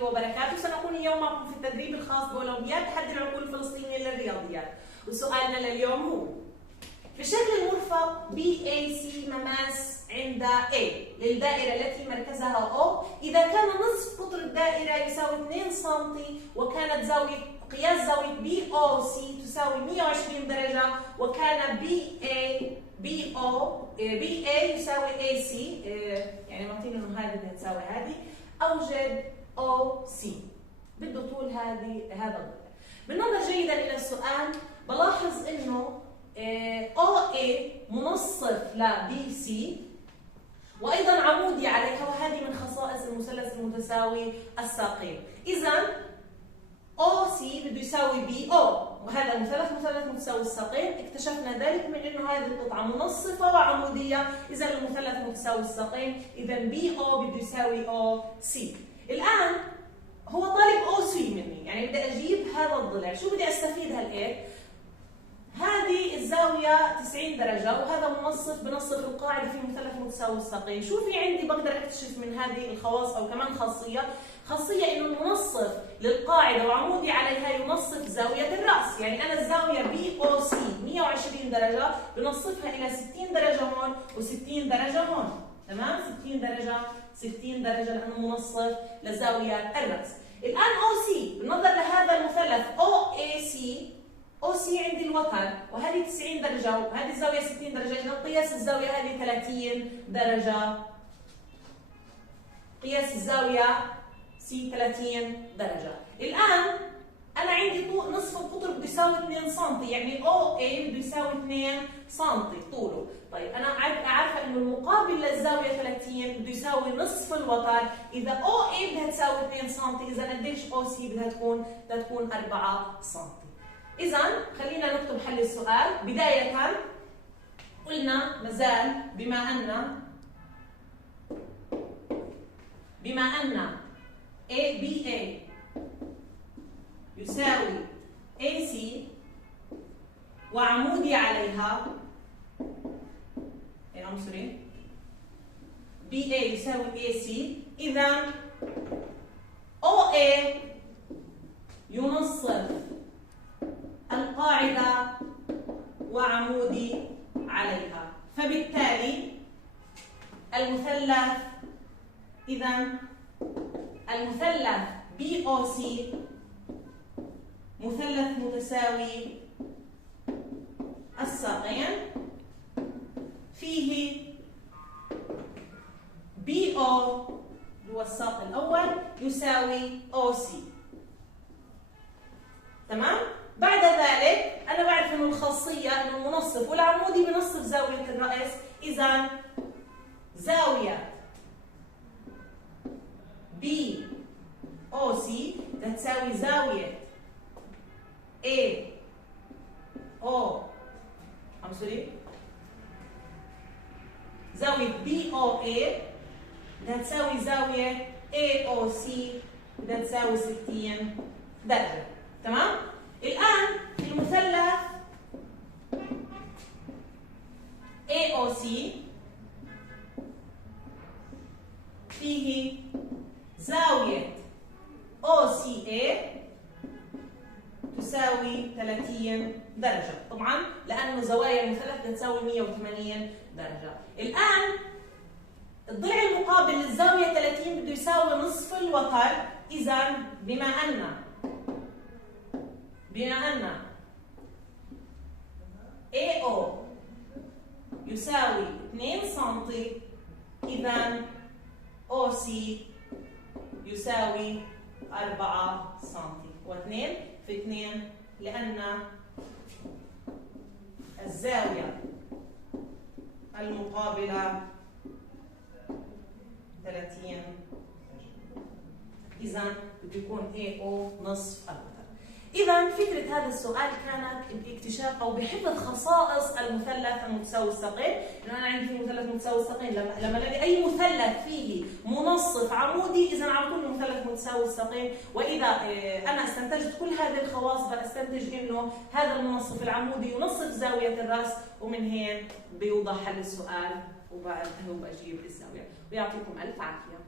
الله وبركاته. سنكون اليوم معكم في التدريب الخاص بأولمبياد تحدي العقول الفلسطينية للرياضيات، وسؤالنا لليوم هو: في الشكل المرفق BAC مماس عند A للدائرة التي مركزها O، إذا كان نصف قطر الدائرة يساوي 2 سم وكانت قياس زاوية BOC تساوي 120 درجة، وكان BA يساوي AC، يعني معطينا انه هذه بدها تساوي هذه، اوجد OC. بده طول هذا الضلع. بالنظر جيدا الى السؤال بلاحظ انه OA منصف ل BC وايضا عمودي عليها، وهذه من خصائص المثلث المتساوي الساقين. اذا OC بده يساوي BO، وهذا مثلث متساوي الساقين. اكتشفنا ذلك من انه هذه القطعه منصفه وعموديه، اذا المثلث متساوي الساقين، اذا BO بده يساوي OC. الان هو طالب OC مني، يعني بدي اجيب هذا الضلع. شو بدي استفيد هالهيك؟ هذه الزاويه 90 درجه وهذا منصف بنصف القاعده في مثلث متساوي الساقين. شو في عندي بقدر اكتشف من هذه الخواص، او كمان خاصيه انه المنصف للقاعده وعمودي عليها ينصف زاويه الراس. يعني انا الزاويه BOC 120 درجه بنصفها الى 60 درجه هون و60 درجه هون، تمام؟ 60 درجه لانه منصف لزاويه الراس. الان OC بالنظر لهذا المثلث OC عندي الوتر، وهذه 90 درجه وهذه الزاويه 60 درجه، اذا قياس الزاويه هذه 30 درجه. قياس الزاويه C 30 درجه. الان انا عندي طول نصف القطر بده يساوي 2 سم، يعني OA بده يساوي 2 سم طوله. طيب انا عارفه انه المقابل للزاويه 30 بده يساوي نصف الوتر، اذا OA بدها تساوي 2 سم، اذا قديش OC بدها تكون 4 سم. إذا خلينا نكتب حل السؤال. بداية قلنا مازال بما أن BA يساوي AC وعمودي عليها، BA يساوي AC، إذا OA ينصف القاعدة وعمودي عليها، فبالتالي المثلث BOC مثلث متساوي الساقين، فيه BO هو الساق الأول يساوي OC، تمام؟ بعد ذلك أنا بعرف إنه الخاصية إنه المنصف والعمودي بنصف زاوية الرأس، إذا زاوية BOC بدها تساوي زاوية زاوية BOA بدها تساوي زاوية AOC بدها تساوي 60 درجة، تمام؟ الآن المثلث AOC فيه زاوية OCA تساوي 30 درجة، طبعا لأنه زوايا المثلث بتساوي 180 درجة. الآن الضلع المقابل للزاوية 30 بده يساوي نصف الوتر، إذا بما أن AO يساوي 2 سم، إذا OC يساوي 4 سم، و2 في 2 لأن الزاوية المقابلة 30، إذا بده يكون AO نصف الوتر. إذا فكرة هذا السؤال كانت باكتشاف أو بحفظ خصائص المثلث المتساوي الساقين، إنه أنا عندي في مثلث متساوي الساقين لما الاقي أي مثلث فيه منصف عمودي، إذا على طول المثلث متساوي الساقين. وإذا أنا استنتجت كل هذه الخواص بستنتج إنه هذا المنصف العمودي ينصف زاوية الرأس، ومن هين بيوضح حل السؤال وبأجيب الزاوية. ويعطيكم ألف عافية.